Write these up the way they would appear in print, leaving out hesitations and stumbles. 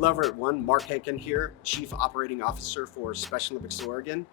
Hello everyone, Mark Henkin here, Chief Operating Officer for Special Olympics Oregon,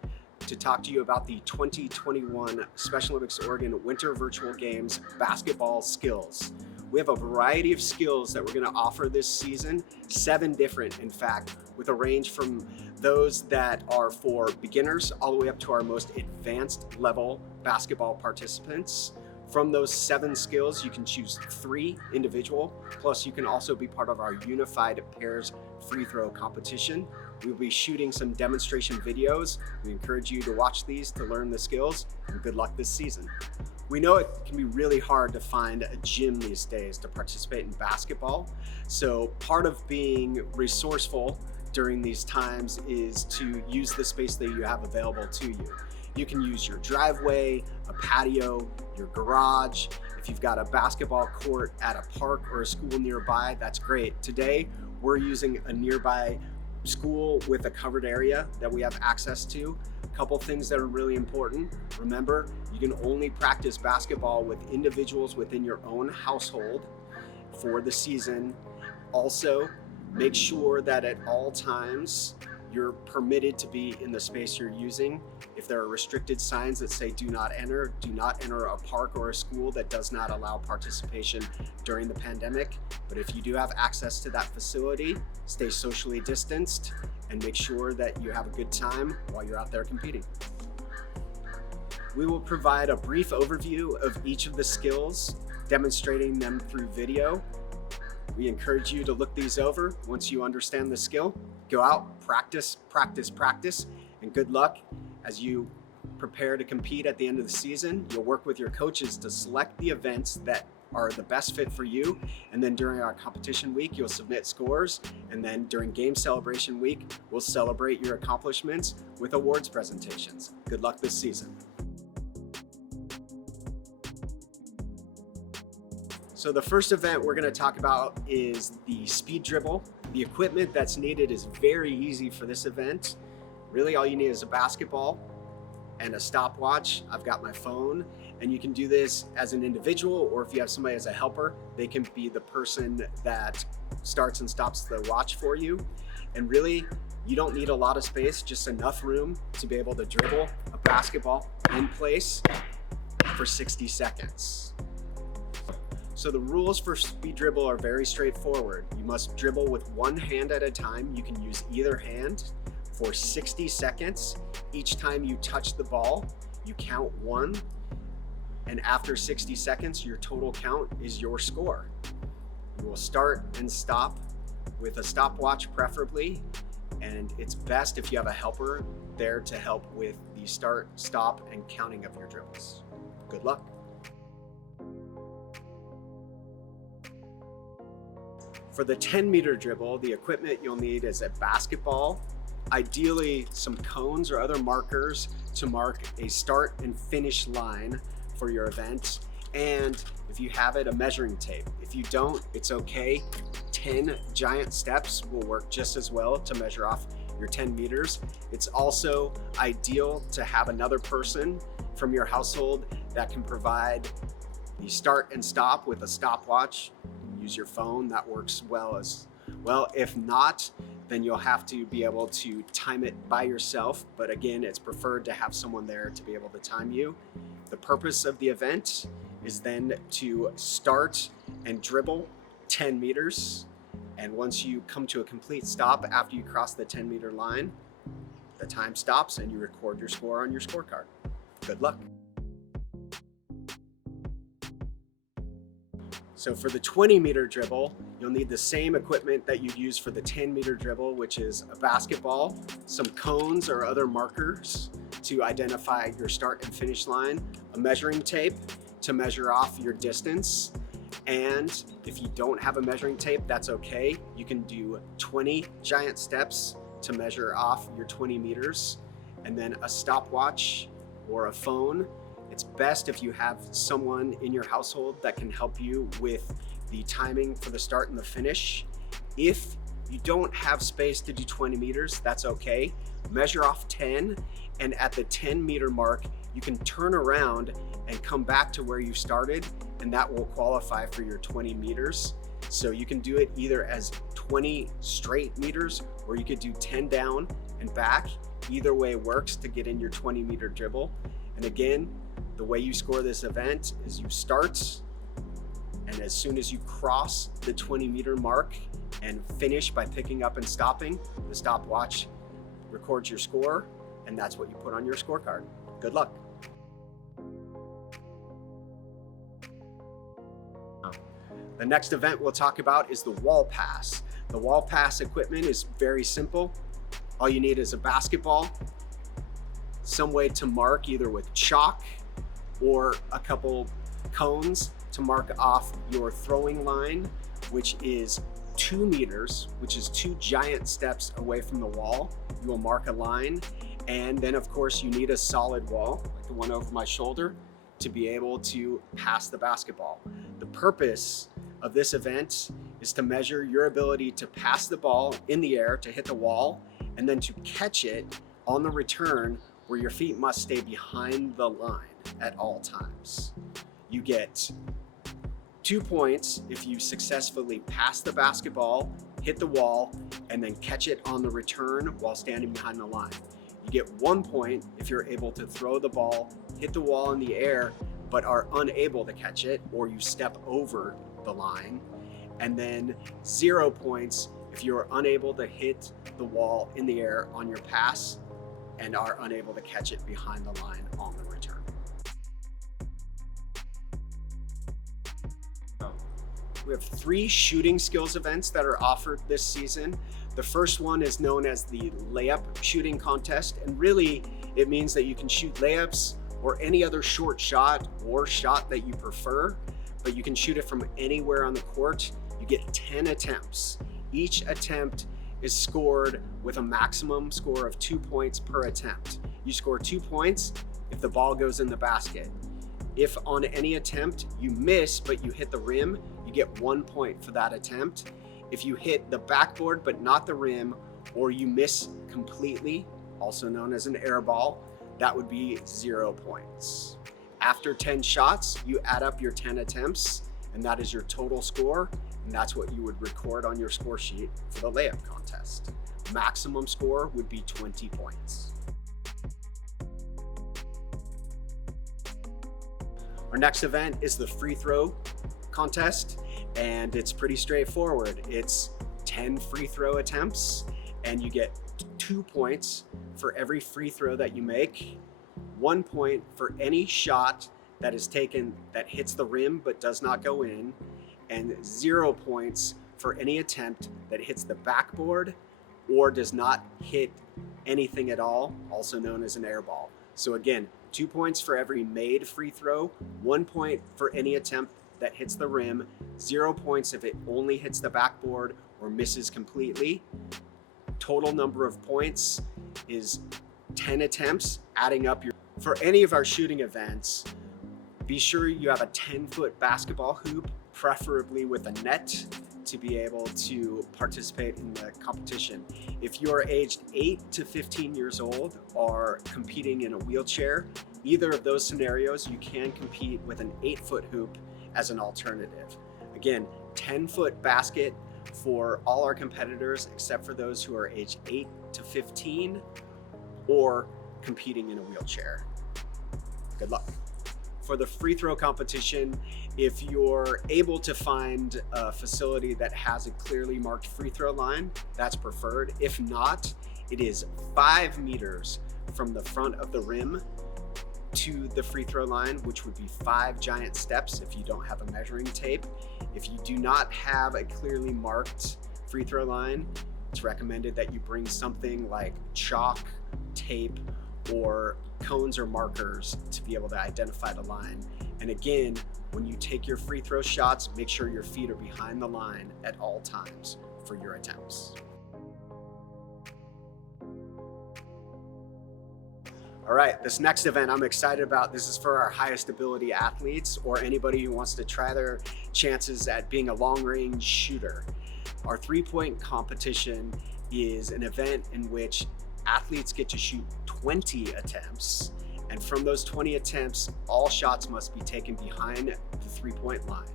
to talk to you about the 2021 Special Olympics Oregon Winter Virtual Games basketball skills. We have a variety of skills that we're going to offer this season, 7 different in fact, with a range from those that are for beginners all the way up to our most advanced level basketball participants. From those 7 skills, you can choose 3 individual, plus you can also be part of our unified pairs free throw competition. We'll be shooting some demonstration videos. We encourage you to watch these to learn the skills, and good luck this season. We know it can be really hard to find a gym these days to participate in basketball, so part of being resourceful during these times is to use the space that you have available to you. You can use your driveway, a patio, your garage. If you've got a basketball court at a park or a school nearby, that's great. Today, we're using a nearby school with a covered area that we have access to. A couple things that are really important. Remember, you can only practice basketball with individuals within your own household for the season. Also, make sure that at all times, you're permitted to be in the space you're using. If there are restricted signs that say do not enter a park or a school that does not allow participation during the pandemic. But if you do have access to that facility, stay socially distanced and make sure that you have a good time while you're out there competing. We will provide a brief overview of each of the skills, demonstrating them through video. We encourage you to look these over. Once you understand the skill, go out, practice, and good luck as you prepare to compete at the end of the season. You'll work with your coaches to select the events that are the best fit for you, and then during our competition week, you'll submit scores, and then during game celebration week, we'll celebrate your accomplishments with awards presentations. Good luck this season. So the first event we're going to talk about is the speed dribble. The equipment that's needed is very easy for this event. Really all you need is a basketball and a stopwatch. I've got my phone, and you can do this as an individual, or if you have somebody as a helper, they can be the person that starts and stops the watch for you. And really, you don't need a lot of space, just enough room to be able to dribble a basketball in place for 60 seconds. So the rules for speed dribble are very straightforward. You must dribble with one hand at a time. You can use either hand for 60 seconds. Each time you touch the ball, you count 1. And after 60 seconds, your total count is your score. You will start and stop with a stopwatch preferably. And it's best if you have a helper there to help with the start, stop, and counting of your dribbles. Good luck. For the 10-meter dribble, the equipment you'll need is a basketball, ideally some cones or other markers to mark a start and finish line for your event, and if you have it, a measuring tape. If you don't, it's okay. 10 giant steps will work just as well to measure off your 10 meters. It's also ideal to have another person from your household that can provide the start and stop with a stopwatch. Use your phone, that works well as well. If not, then you'll have to be able to time it by yourself. But again, it's preferred to have someone there to be able to time you. The purpose of the event is then to start and dribble 10 meters. And once you come to a complete stop after you cross the 10-meter line, the time stops and you record your score on your scorecard. Good luck. So for the 20-meter dribble, you'll need the same equipment that you'd use for the 10-meter dribble, which is a basketball, some cones or other markers to identify your start and finish line, a measuring tape to measure off your distance, and if you don't have a measuring tape, that's okay. You can do 20 giant steps to measure off your 20 meters, and then a stopwatch or a phone. It's best if you have someone in your household that can help you with the timing for the start and the finish. If you don't have space to do 20 meters, that's okay. Measure off 10, and at the 10-meter mark, you can turn around and come back to where you started, and that will qualify for your 20 meters. So you can do it either as 20 straight meters, or you could do 10 down and back. Either way works to get in your 20-meter dribble. And again, the way you score this event is you start, and as soon as you cross the 20-meter mark and finish by picking up and stopping, the stopwatch records your score, and that's what you put on your scorecard. Good luck. The next event we'll talk about is the wall pass. The wall pass equipment is very simple. All you need is a basketball, some way to mark either with chalk or a couple cones to mark off your throwing line, which is 2 meters, which is 2 giant steps away from the wall. You will mark a line, and then of course you need a solid wall, like the one over my shoulder, to be able to pass the basketball. The purpose of this event is to measure your ability to pass the ball in the air to hit the wall, and then to catch it on the return, where your feet must stay behind the line at all times. You get 2 points if you successfully pass the basketball, hit the wall, and then catch it on the return while standing behind the line. You get 1 point if you're able to throw the ball, hit the wall in the air, but are unable to catch it, or you step over the line. And then 0 points if you are unable to hit the wall in the air on your pass and are unable to catch it behind the line on the return. We have 3 shooting skills events that are offered this season. The first one is known as the Layup Shooting Contest, and really it means that you can shoot layups or any other short shot or shot that you prefer, but you can shoot it from anywhere on the court. You get 10 attempts. Each attempt is scored with a maximum score of 2 points per attempt. You score 2 points if the ball goes in the basket. If on any attempt you miss but you hit the rim, you get 1 point for that attempt. If you hit the backboard but not the rim, or you miss completely, also known as an air ball, that would be 0 points. After 10 shots, you add up your 10 attempts, and that is your total score, and that's what you would record on your score sheet for the layup contest. Maximum score would be 20 points. Our next event is the free throw contest, and it's pretty straightforward. It's 10 free throw attempts, and you get 2 points for every free throw that you make, 1 point for any shot that is taken that hits the rim but does not go in, and 0 points for any attempt that hits the backboard or does not hit anything at all, also known as an air ball. So again, 2 points for every made free throw, 1 point for any attempt that hits the rim, 0 points if it only hits the backboard or misses completely. Total number of points is 10 attempts, adding up your... For any of our shooting events, be sure you have a 10-foot basketball hoop, preferably with a net, to be able to participate in the competition. If you're aged 8 to 15 years old or competing in a wheelchair, either of those scenarios, you can compete with an 8-foot hoop as an alternative. Again, 10-foot basket for all our competitors except for those who are aged 8 to 15 or competing in a wheelchair. Good luck. For the free throw competition, if you're able to find a facility that has a clearly marked free throw line, that's preferred. If not, it is 5 meters from the front of the rim to the free throw line, which would be 5 giant steps if you don't have a measuring tape. If you do not have a clearly marked free throw line, it's recommended that you bring something like chalk, tape, or cones or markers to be able to identify the line. And again, when you take your free throw shots, make sure your feet are behind the line at all times for your attempts. All right, this next event I'm excited about. This is for our highest ability athletes or anybody who wants to try their chances at being a long range shooter. Our 3-point competition is an event in which athletes get to shoot 20 attempts, and from those 20 attempts, all shots must be taken behind the 3-point line.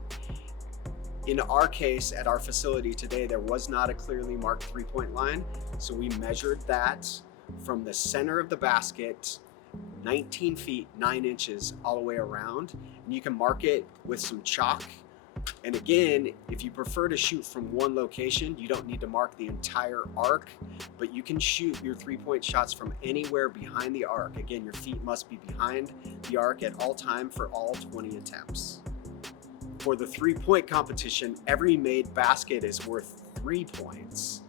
In our case, at our facility today, there was not a clearly marked three-point line. So we measured that from the center of the basket, 19 feet, 9 inches all the way around. And you can mark it with some chalk. And again, if you prefer to shoot from one location, you don't need to mark the entire arc, but you can shoot your three-point shots from anywhere behind the arc. Again, your feet must be behind the arc at all time for all 20 attempts. For the three-point competition, every made basket is worth 3 points.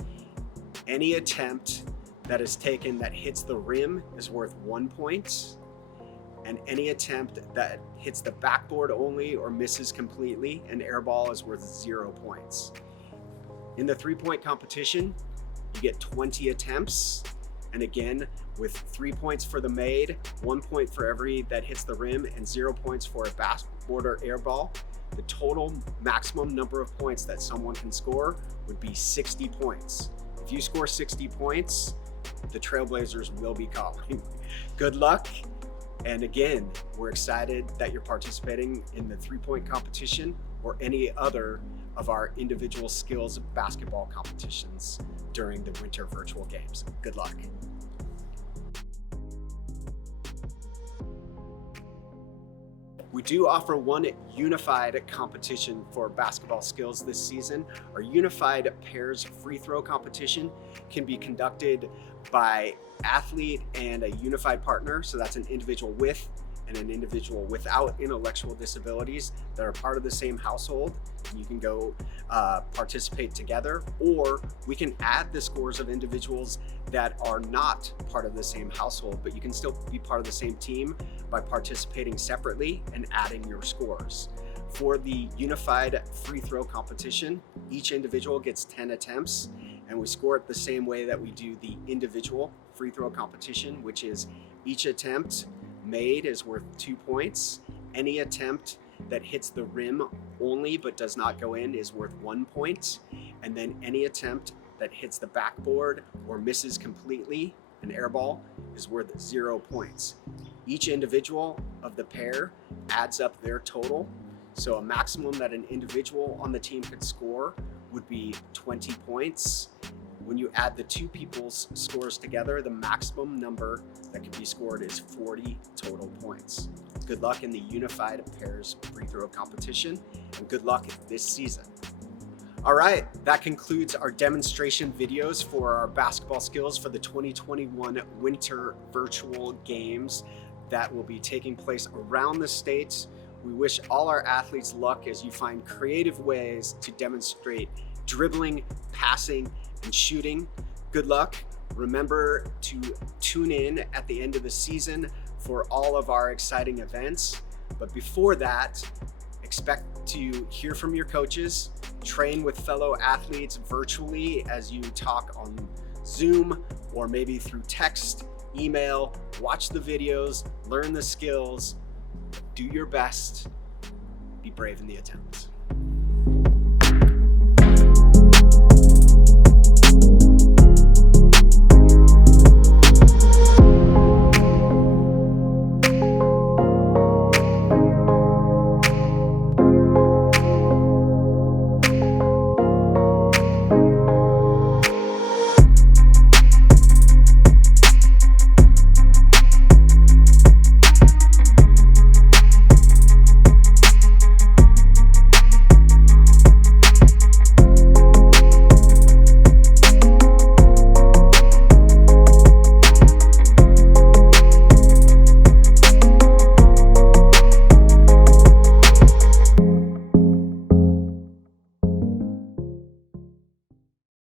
Any attempt that is taken that hits the rim is worth 1 point. And any attempt that hits the backboard only or misses completely, an air ball, is worth 0 points. In the three-point competition, you get 20 attempts. And again, with 3 points for the made, 1 point for every that hits the rim, and 0 points for a backboard or air ball, the total maximum number of points that someone can score would be 60 points. If you score 60 points, the Trailblazers will be calling. Good luck. And again, we're excited that you're participating in the three-point competition or any other of our individual skills basketball competitions during the Winter Virtual Games. Good luck. We do offer one unified competition for basketball skills this season. Our unified pairs free throw competition can be conducted by athlete and a unified partner. So that's an individual with and an individual without intellectual disabilities that are part of the same household. You can go participate together, or we can add the scores of individuals that are not part of the same household, but you can still be part of the same team by participating separately and adding your scores. For the unified free throw competition, each individual gets 10 attempts, and we score it the same way that we do the individual free throw competition, which is each attempt made is worth 2 points. Any attempt that hits the rim only but does not go in is worth 1 point. And then any attempt that hits the backboard or misses completely, an air ball, is worth 0 points. Each individual of the pair adds up their total. So a maximum that an individual on the team could score would be 20 points. When you add the two people's scores together, the maximum number that can be scored is 40 total points. Good luck in the unified pairs free throw competition, and good luck this season. All right, that concludes our demonstration videos for our basketball skills for the 2021 Winter Virtual Games that will be taking place around the state. We wish all our athletes luck as you find creative ways to demonstrate dribbling, passing, and shooting. Good luck. Remember to tune in at the end of the season for all of our exciting events. But before that, expect to hear from your coaches, train with fellow athletes virtually as you talk on Zoom or maybe through text, email, watch the videos, learn the skills, do your best, be brave in the attempt.